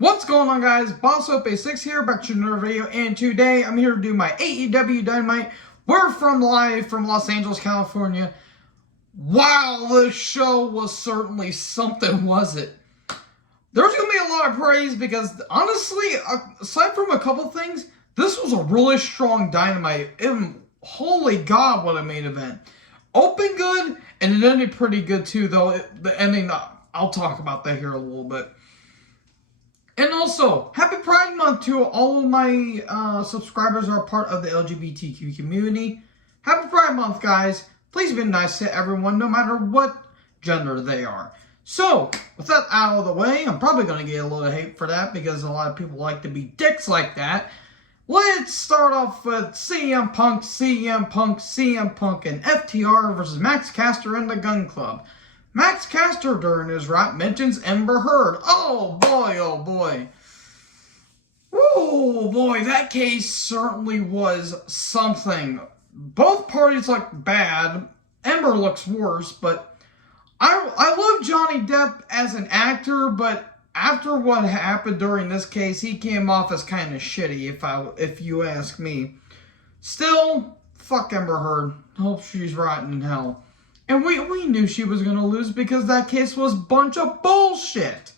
What's going on, guys? BossOp86 here, back to another video, and today I'm here to do my AEW Dynamite. We're live from Los Angeles, California. Wow, this show was certainly something, was it? There's going to be a lot of praise because, honestly, aside from a couple things, this was a really strong Dynamite. And holy God, what a main event. Opened good, and it ended pretty good too, though. The ending, I'll talk about that here a little bit. And also, happy Pride Month to all of my subscribers who are part of the LGBTQ community. Happy Pride Month, guys. Please be nice to everyone, no matter what gender they are. So, with that out of the way, I'm probably going to get a little hate for that because a lot of people like to be dicks like that. Let's start off with CM Punk, and FTR versus Max Caster and the Gun Club. Max Caster, during his rap, mentions Ember Heard. Oh boy. Oh boy, that case certainly was something. Both parties look bad. Ember looks worse, but I love Johnny Depp as an actor, but after what happened during this case, he came off as kind of shitty, if you ask me. Still, fuck Ember Heard. Hope she's rotting in hell. And we knew she was going to lose because that case was a bunch of bullshit.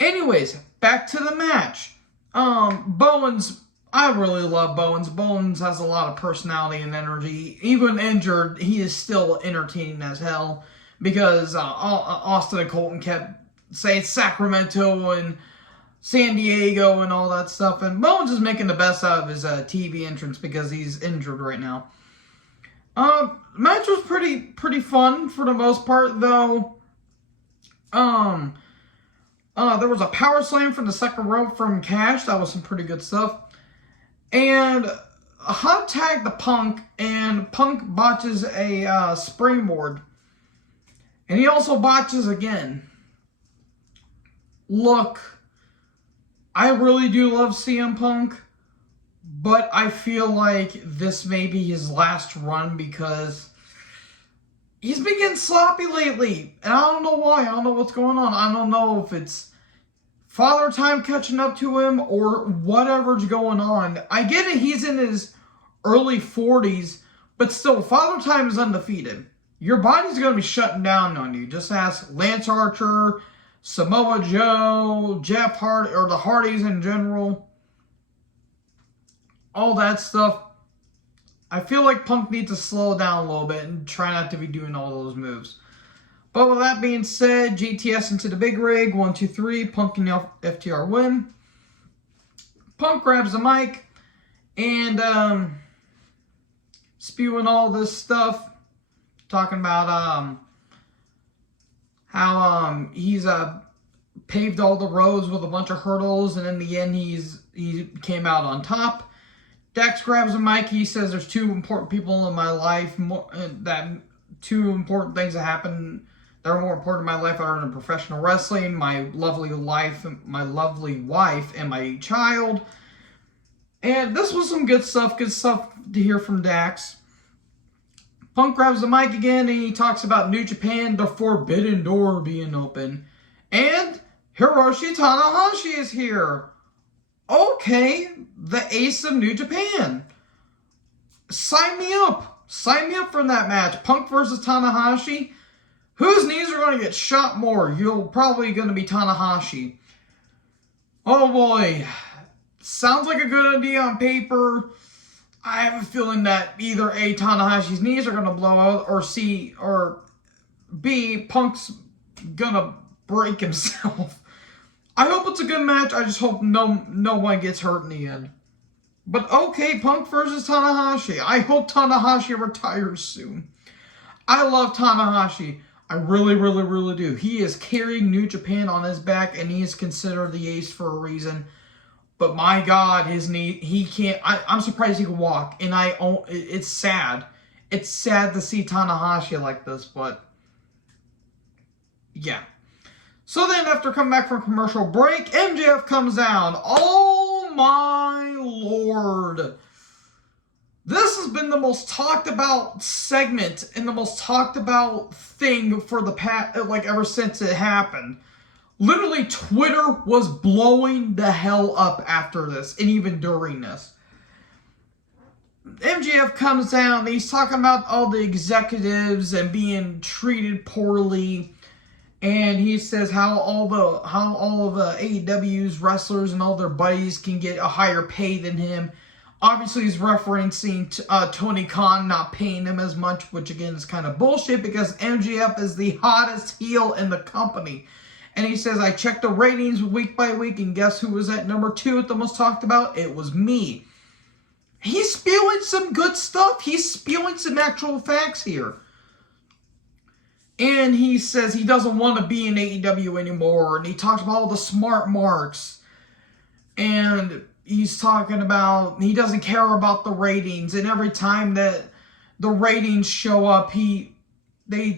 Anyways, back to the match. Bowens, I really love Bowens. Bowens has a lot of personality and energy. Even injured, he is still entertaining as hell. Because Austin and Colton kept saying Sacramento and San Diego and all that stuff. And Bowens is making the best out of his TV entrance because he's injured right now. Match was pretty fun for the most part, though. There was a power slam from the second rope from Cash. That was some pretty good stuff. And a hot tag to Punk, and Punk botches a springboard. And he also botches again. Look, I really do love CM Punk. But I feel like this may be his last run because he's been getting sloppy lately. And I don't know why. I don't know what's going on. I don't know if it's Father Time catching up to him or whatever's going on. I get it. He's in his early 40s. But still, Father Time is undefeated. Your body's going to be shutting down on you. Just ask Lance Archer, Samoa Joe, Jeff Hardy, or the Hardys in general. All that stuff. I feel like Punk needs to slow down a little bit and try not to be doing all those moves. But with that being said, GTS into the big rig. 1, 2, 3. Punk and FTR win. Punk grabs the mic and spewing all this stuff. Talking about how he's paved all the roads with a bunch of hurdles, and in the end he came out on top. Dax grabs a mic. He says there's two important people in my life, that two important things that happen that are more important in my life are in professional wrestling, my lovely wife, and my child. And this was some good stuff to hear from Dax. Punk grabs the mic again, and he talks about New Japan, the forbidden door being open. And Hiroshi Tanahashi is here. Okay, the ace of New Japan. Sign me up. Sign me up for that match. Punk versus Tanahashi. Whose knees are going to get shot more? You're probably going to be Tanahashi. Oh boy. Sounds like a good idea on paper. I have a feeling that either A, Tanahashi's knees are going to blow out, or C, or B, Punk's going to break himself. I hope it's a good match. I just hope no one gets hurt in the end. But okay, Punk versus Tanahashi. I hope Tanahashi retires soon. I love Tanahashi. I really do. He is carrying New Japan on his back, and he is considered the ace for a reason. But my God, his knee, he can't. I'm surprised he can walk, and it's sad. It's sad to see Tanahashi like this, but yeah. So then, after coming back from commercial break, MJF comes down. Oh my Lord. This has been the most talked about segment and the most talked about thing for the past, like, ever since it happened. Literally, Twitter was blowing the hell up after this, and even during this. MJF comes down, and he's talking about all the executives and being treated poorly, and he says how all of the AEW's wrestlers and all their buddies can get a higher pay than him. Obviously, he's referencing Tony Khan not paying him as much, which again is kind of bullshit because MJF is the hottest heel in the company. And he says, I checked the ratings week by week, and guess who was at number 2 at the most talked about? It was me. He's spewing some good stuff. He's spewing some actual facts here. And he says he doesn't want to be in AEW anymore. And he talks about all the smart marks. And he's talking about he doesn't care about the ratings. And every time that the ratings show up, he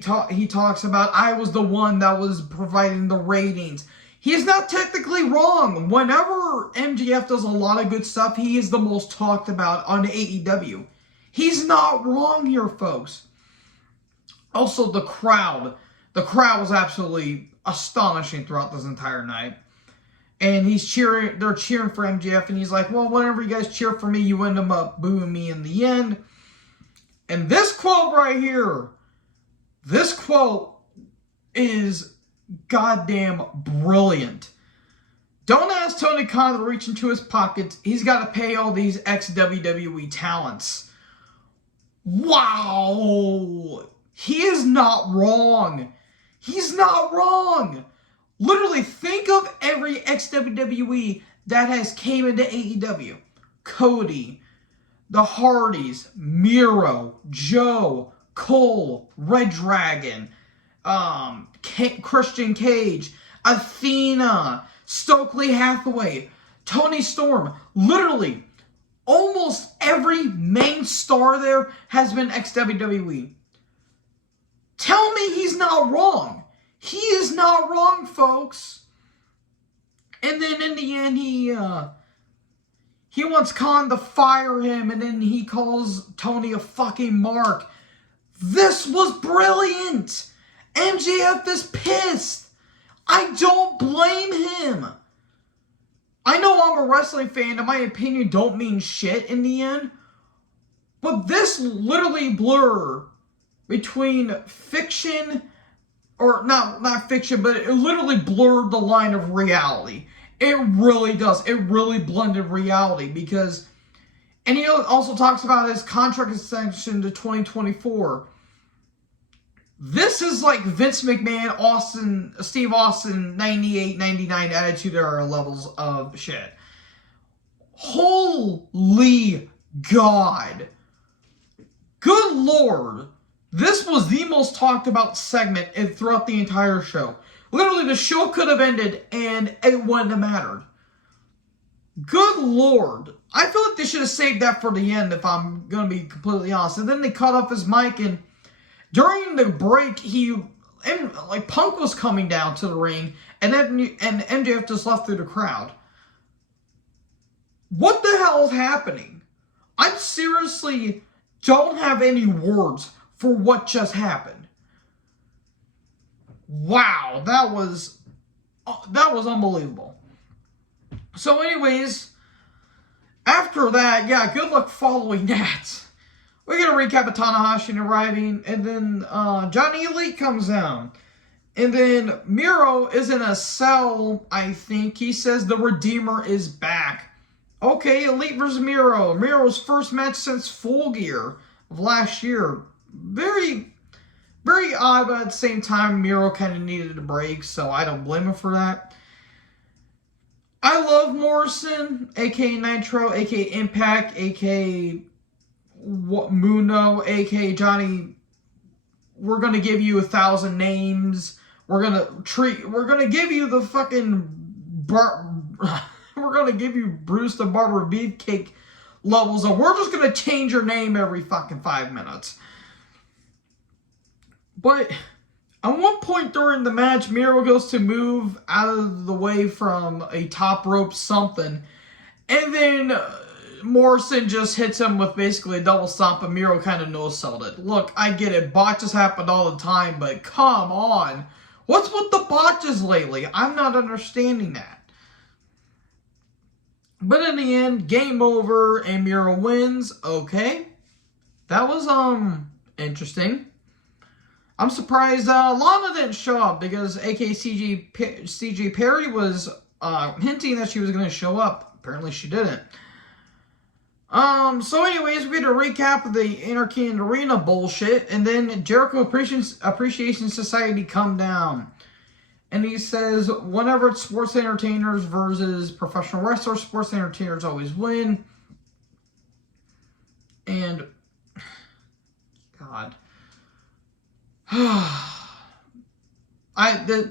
talks about, I was the one that was providing the ratings. He's not technically wrong. Whenever MJF does a lot of good stuff, he is the most talked about on AEW. He's not wrong here, folks. Also, the crowd. The crowd was absolutely astonishing throughout this entire night. And they're cheering for MJF, and he's like, well, whenever you guys cheer for me, you end up booing me in the end. And this quote right here, this quote is goddamn brilliant. Don't ask Tony Khan to reach into his pockets. He's got to pay all these ex-WWE talents. Wow. He is not wrong. He's not wrong. Literally, think of every ex-WWE that has came into AEW. Cody, the Hardys, Miro, Joe, Cole, Red Dragon, Christian Cage, Athena, Stokely Hathaway, Tony Storm. Literally, almost every main star there has been ex-WWE. Tell me he's not wrong. He is not wrong, folks. And then in the end, he wants Khan to fire him, and then he calls Tony a fucking mark. This was brilliant. MJF is pissed. I don't blame him. I know I'm a wrestling fan, and my opinion don't mean shit in the end. But this literally blur between fiction, or not fiction, but it literally blurred the line of reality. It really does. It really blended reality because, and he also talks about his contract extension to 2024. This is like Vince McMahon, Steve Austin, 98, 99 Attitude Era levels of shit. Holy God. Good Lord. This was the most talked about segment throughout the entire show. Literally, the show could have ended and it wouldn't have mattered. Good Lord. I feel like they should have saved that for the end, if I'm going to be completely honest. And then they cut off his mic, and during the break, Punk was coming down to the ring, and MJF just left through the crowd. What the hell is happening? I seriously don't have any words for what just happened. Wow, that was unbelievable. So anyways, after that, yeah, good luck following that. We're going to recap of Tanahashi arriving, and then Johnny Elite comes down. And then Miro is in a cell, I think. He says the Redeemer is back. Okay, Elite versus Miro. Miro's first match since Full Gear of last year. Very, very odd, but at the same time, Miro kind of needed a break, so I don't blame him for that. I love Morrison, a.k.a. Nitro, a.k.a. Impact, a.k.a. Muno, a.k.a. Johnny. We're going to give you 1,000 names. We're going to give you the fucking... we're going to give you Bruce the Barber Beefcake levels, and we're just going to change your name every fucking 5 minutes. But at one point during the match, Miro goes to move out of the way from a top rope something, and then Morrison just hits him with basically a double stomp, and Miro kind of no-sold it. Look, I get it. Botches happen all the time, but come on. What's with the botches lately? I'm not understanding that. But in the end, game over, and Miro wins. Okay. That was, interesting. I'm surprised, Lana didn't show up because CJ Perry was, hinting that she was going to show up. Apparently she didn't. So anyways, we had a recap of the Anarchy in the Arena bullshit, and then Jericho Appreciation Society come down. And he says, whenever it's sports entertainers versus professional wrestlers, sports entertainers always win. And, God.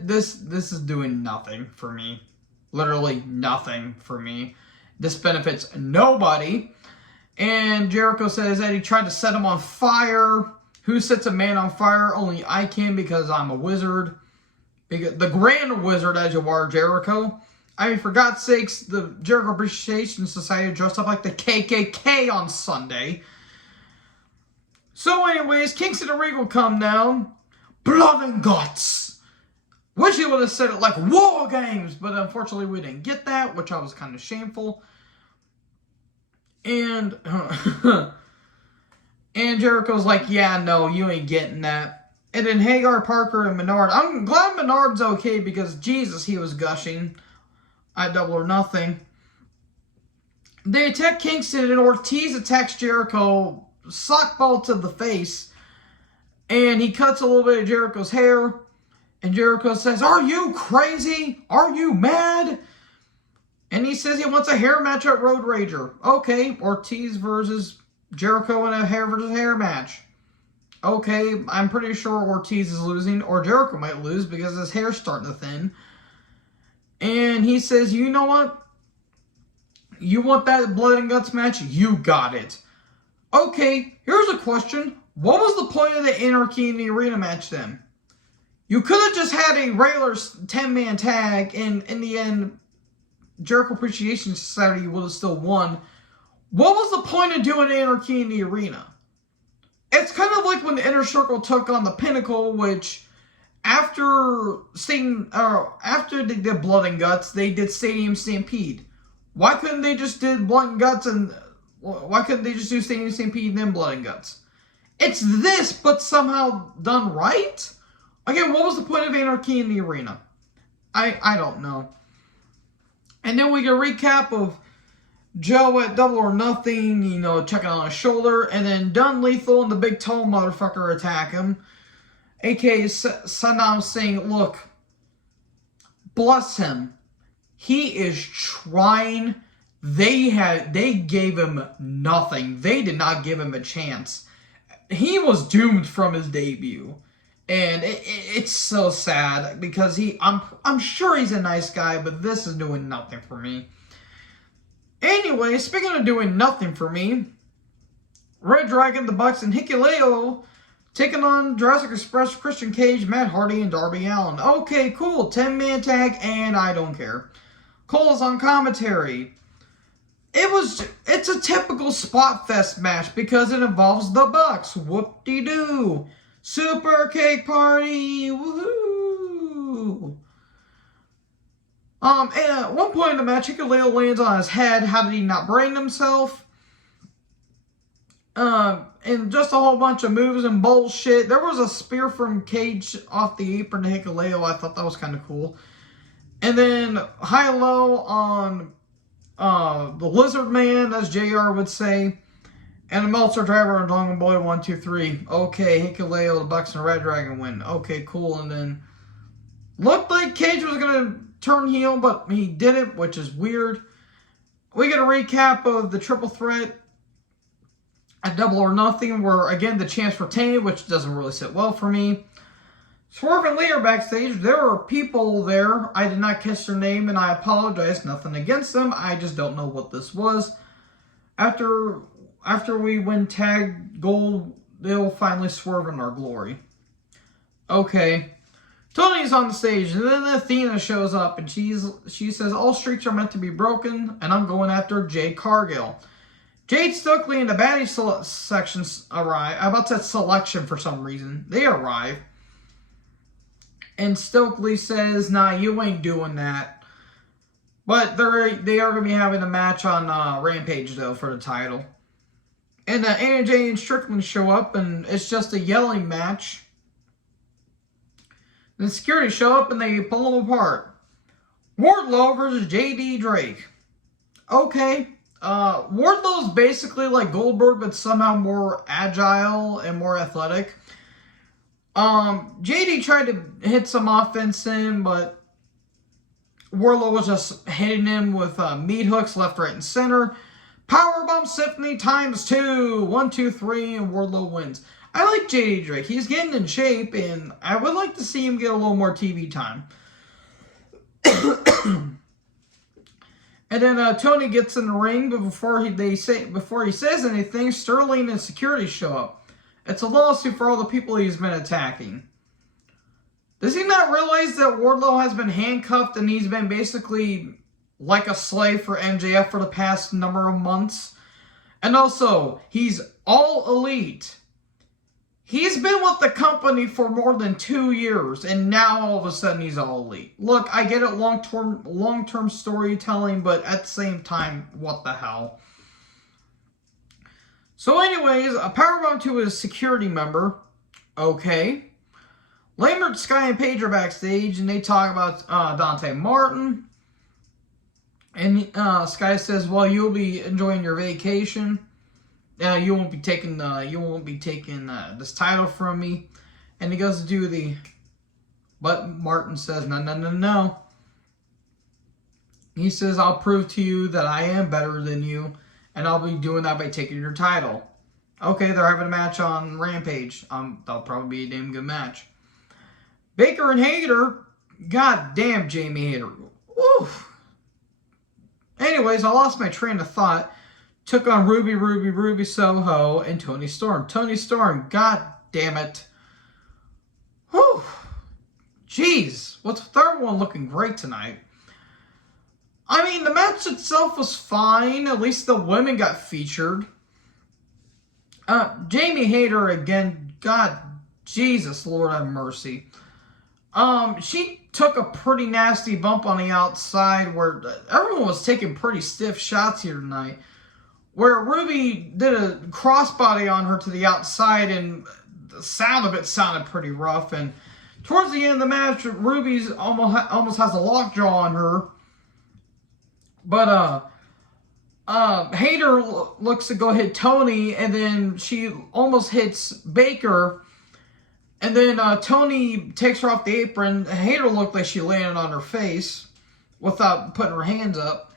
This is doing nothing for me. Literally nothing for me. This benefits nobody. And Jericho says that he tried to set him on fire. Who sets a man on fire? Only I can, because I'm a wizard. The grand wizard, as you are, Jericho. I mean, for God's sakes, the Jericho Appreciation Society dressed up like the KKK on Sunday. So anyways, Kingston and Regal come down. Blood and guts. Wish he would have said it like War Games, but unfortunately we didn't get that, which I was kind of shameful. And and Jericho's like, yeah, no, you ain't getting that. And then Hagar, Parker, and Menard. I'm glad Menard's okay because, Jesus, he was gushing at Double or Nothing. They attack Kingston, and Ortiz attacks Jericho, sockball to the face. And he cuts a little bit of Jericho's hair. And Jericho says, are you crazy? Are you mad? And he says he wants a hair match at Road Rager. Okay, Ortiz versus Jericho in a hair versus hair match. Okay, I'm pretty sure Ortiz is losing, or Jericho might lose because his hair's starting to thin. And he says, you know what? You want that blood and guts match? You got it. Okay, here's a question. What was the point of the Anarchy in the Arena match then? You could have just had a regular 10-man tag, and in the end, Jericho Appreciation Society would have still won. What was the point of doing Anarchy in the Arena? It's kind of like when the Inner Circle took on the Pinnacle, which after they did Blood and Guts, they did Stadium Stampede. Why couldn't they just do Blood and Guts, and why couldn't they just do Stadium Stampede and then Blood and Guts? It's this, but somehow done right? Again, what was the point of Anarchy in the Arena? I don't know. And then we get a recap of Joe at Double or Nothing, checking on his shoulder. And then Dunn, Lethal, and the big tall motherfucker attack him. A.K.A. Sanam saying, look, bless him. He is trying. They gave him nothing. They did not give him a chance. He was doomed from his debut. And it's so sad because I'm sure he's a nice guy, but this is doing nothing for me. Anyway, speaking of doing nothing for me, Red Dragon, the Bucks, and Hikuleo taking on Jurassic Express, Christian Cage, Matt Hardy, and Darby Allin. Okay, cool. 10-man tag, and I don't care. Cole's on commentary. It's a typical spot fest match because it involves the Bucks. Whoop-de-doo. Super Cake Party! Woohoo! And at one point in the match, Hikuleo lands on his head. How did he not brain himself? And just a whole bunch of moves and bullshit. There was a spear from Cage off the apron to Hikuleo. I thought that was kind of cool. And then high-low on the Lizard Man, as JR would say. And a Meltzer driver and Dragon Boy 1, 2, 3. Okay, Hikuleo, the Bucks, and Red Dragon win. Okay, cool. And then looked like Cage was going to turn heel, but he didn't, which is weird. We get a recap of the triple threat at Double or Nothing, where, again, the champs retained, which doesn't really sit well for me. Swerve and Lee are backstage. There were people there. I did not catch their name, and I apologize. Nothing against them. I just don't know what this was. After we win tag gold, they'll finally swerve in our glory. Okay. Tony's on the stage, and then Athena shows up, and she says, all streaks are meant to be broken, and I'm going after Jade Cargill. Jade Stokely and the baddie sections arrive. I about said selection for some reason. They arrive. And Stokely says, nah, you ain't doing that. But they are going to be having a match on Rampage, though, for the title. And Anna Jay and Strickland show up, and it's just a yelling match. The security show up, and they pull them apart. Wardlow versus J.D. Drake. Okay. Wardlow's basically like Goldberg, but somehow more agile and more athletic. JD tried to hit some offense in, but Warlow was just hitting him with meat hooks left, right, and center. Powerbomb Symphony ×2. 1, 2, 3, and Warlow wins. I like JD Drake. He's getting in shape, and I would like to see him get a little more TV time. And then Tony gets in the ring, but before he says anything, Sterling and security show up. It's a lawsuit for all the people he's been attacking. Does he not realize that Wardlow has been handcuffed and he's been basically like a slave for MJF for the past number of months? And also, he's all elite. He's been with the company for more than 2 years, and now all of a sudden he's all elite. Look, I get it, long-term storytelling, but at the same time, what the hell? So anyways, a powerbomb to his security member. Okay. Lambert, Sky, and Paige are backstage, and they talk about Dante Martin. And Sky says, "Well, you'll be enjoying your vacation. You won't be taking this title from me." And he goes to do but Martin says, "No. He says, "I'll prove to you that I am better than you, and I'll be doing that by taking your title." Okay, they're having a match on Rampage. That'll probably be a damn good match. Baker and Hayter, god damn Jamie Hayter. Woo. Anyways, I lost my train of thought. Took on Ruby Soho, and Tony Storm. Tony Storm, god damn it. Whew. Jeez, what's the third one looking great tonight? I mean, the match itself was fine. At least the women got featured. Jamie Hayter again, god Jesus, Lord have mercy. She took a pretty nasty bump on the outside where everyone was taking pretty stiff shots here tonight. Where Ruby did a crossbody on her to the outside, and the sound of it sounded pretty rough. And towards the end of the match, Ruby's almost has a lockjaw on her. But Hayter looks to go hit Tony, and then she almost hits Baker. And then Tony takes her off the apron. Hayter looked like she landed on her face without putting her hands up.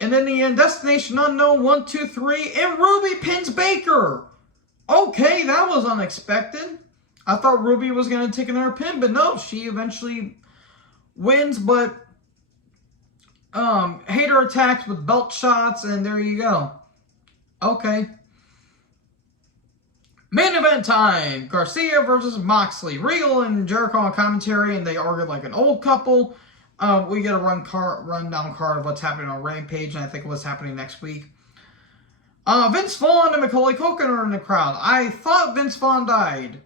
And then the end, Destination Unknown, 1, 2, 3, and Ruby pins Baker. Okay, that was unexpected. I thought Ruby was going to take another pin, but no, she eventually wins. But Hayter attacks with belt shots, and there you go. Okay. Main event time. Garcia versus Moxley. Regal and Jericho on commentary, and they argued like an old couple. We get a rundown card of what's happening on Rampage, and I think what's happening next week. Vince Vaughn and Macaulay Culkin are in the crowd. I thought Vince Vaughn died.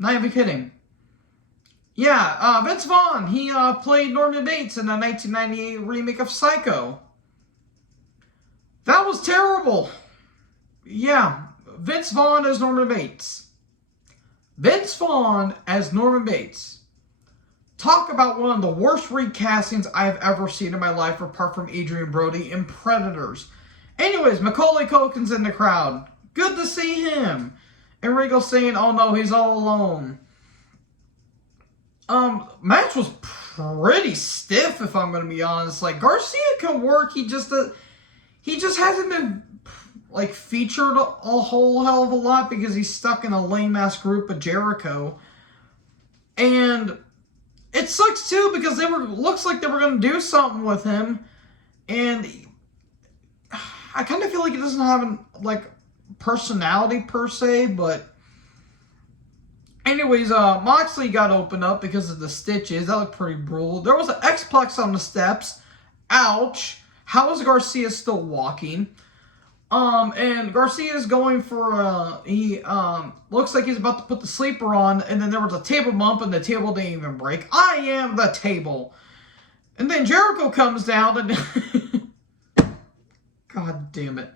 Not even kidding. Yeah, Vince Vaughn, he played Norman Bates in the 1998 remake of Psycho. That was terrible. Yeah, Vince Vaughn as Norman Bates. Vince Vaughn as Norman Bates. Talk about one of the worst recastings I've ever seen in my life, apart from Adrian Brody in Predators. Anyways, Macaulay Culkin's in the crowd. Good to see him. And Regal saying, "Oh no, he's all alone." Match was pretty stiff, if I'm going to be honest. Like, Garcia can work. He just hasn't been like featured a whole hell of a lot because he's stuck in a lame ass group of Jericho. And it sucks too because looks like they were going to do something with him, and I kind of feel like he doesn't have like personality per se. But anyways, Moxley got opened up because of the stitches. That looked pretty brutal. There was an X-Plex on the steps. Ouch. How is Garcia still walking? And Garcia's going for, he looks like he's about to put the sleeper on, and then there was a table bump, and the table didn't even break. I am the table. And then Jericho comes down, and God damn it.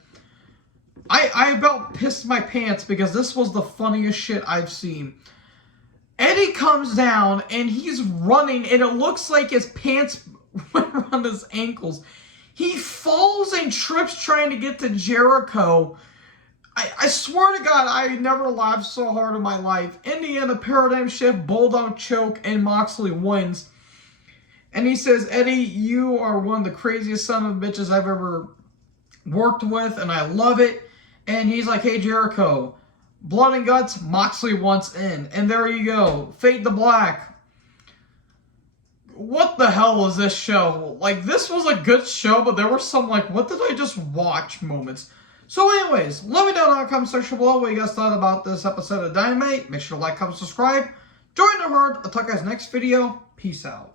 I about pissed my pants because this was the funniest shit I've seen. Eddie comes down, and he's running, and it looks like his pants went around his ankles. He falls and trips trying to get to Jericho. I swear to God, I never laughed so hard in my life. In the end, a paradigm shift, bulldog choke, and Moxley wins. And he says, Eddie, you are one of the craziest son of bitches I've ever worked with, and I love it. And he's like, hey, Jericho, blood and guts, Moxley wants in. And there you go. Fade to black. What the hell was this show? Like, this was a good show, but there were some, like, what did I just watch moments. So anyways, let me know in the comment section below what you guys thought about this episode of Dynamite. Make sure to like, comment, subscribe. Join the herd. I'll talk to you guys next video. Peace out.